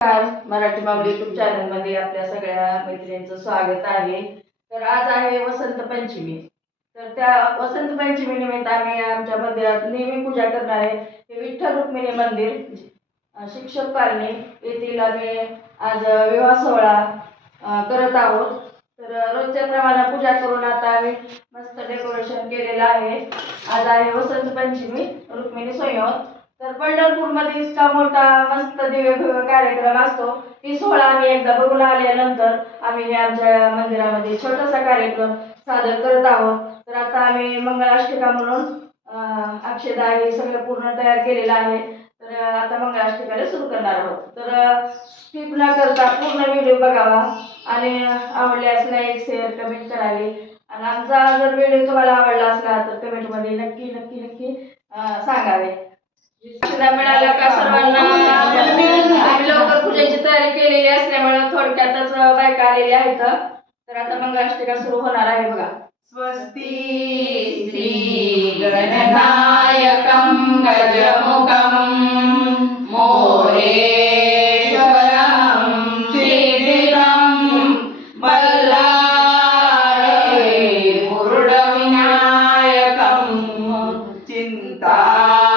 मराठी माऊली YouTube channel मध्ये आपल्या सगळ्या मैत्रिणींचं स्वागत आहे. तर आज आहे वसंत पंचमी. तर त्या वसंत पंचमी निमित्त आम्ही आमच्या मंदिरात नेहमी पूजा करणार आहे. हे विठ्ठल रुक्मिणी मंदिर शिक्षक कॉलनी येथील आम्ही आज विवाह सोहळा करत आहोत. तर रोजच्या प्रमाणे पूजा करून आता आम्ही मस्त डेकोरेशन केलेलं आहे. आज आहे वसंत पंचमी रुक्मिणी संयोग. तर पंढरपूरमध्ये इतका मोठा मस्त दिव्य कार्यक्रम असतो. ती सोहळा आम्ही एकदा बघून आल्यानंतर आम्ही आमच्या मंदिरामध्ये छोटासा कार्यक्रम सादर करत आहोत. तर आता आम्ही मंगलाष्टका म्हणून अक्षदा हे सगळं पूर्ण तयार केलेलं आहे. तर आता मंगलाष्टकाला सुरू करणार आहोत. तर स्किप न करता पूर्ण व्हिडिओ बघावा आणि आवडल्यास लाईक शेअर कमेंट करावी. आणि आमचा जर व्हिडिओ तुम्हाला आवडला असला तर कमेंटमध्ये नक्की नक्की नक्की सांगावे. मिळाला का सर्वांना. आम्ही लवकर पूजेची तयारी केलेली असल्यामुळे थोडक्यातच बायका आलेल्या आहेत. तर आता मंगलाष्टका सुरू होणार आहे बघा. स्वस्ति श्री गणनायकं गजमुखं मोरेश्वरं सिद्धिदं बल्लाळे मुरुडविनायकं चिंतामणि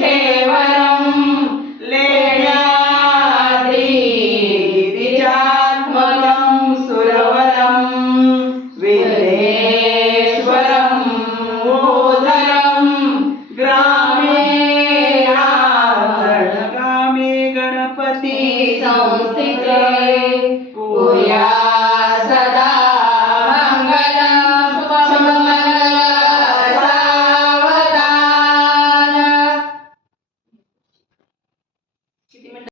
देवरं लेण्याद्रि द्विजात्मकं सुरवरं विघ्नेश्वरं मोदरं ग्रामे गणपति संस्थिते कुर्यात्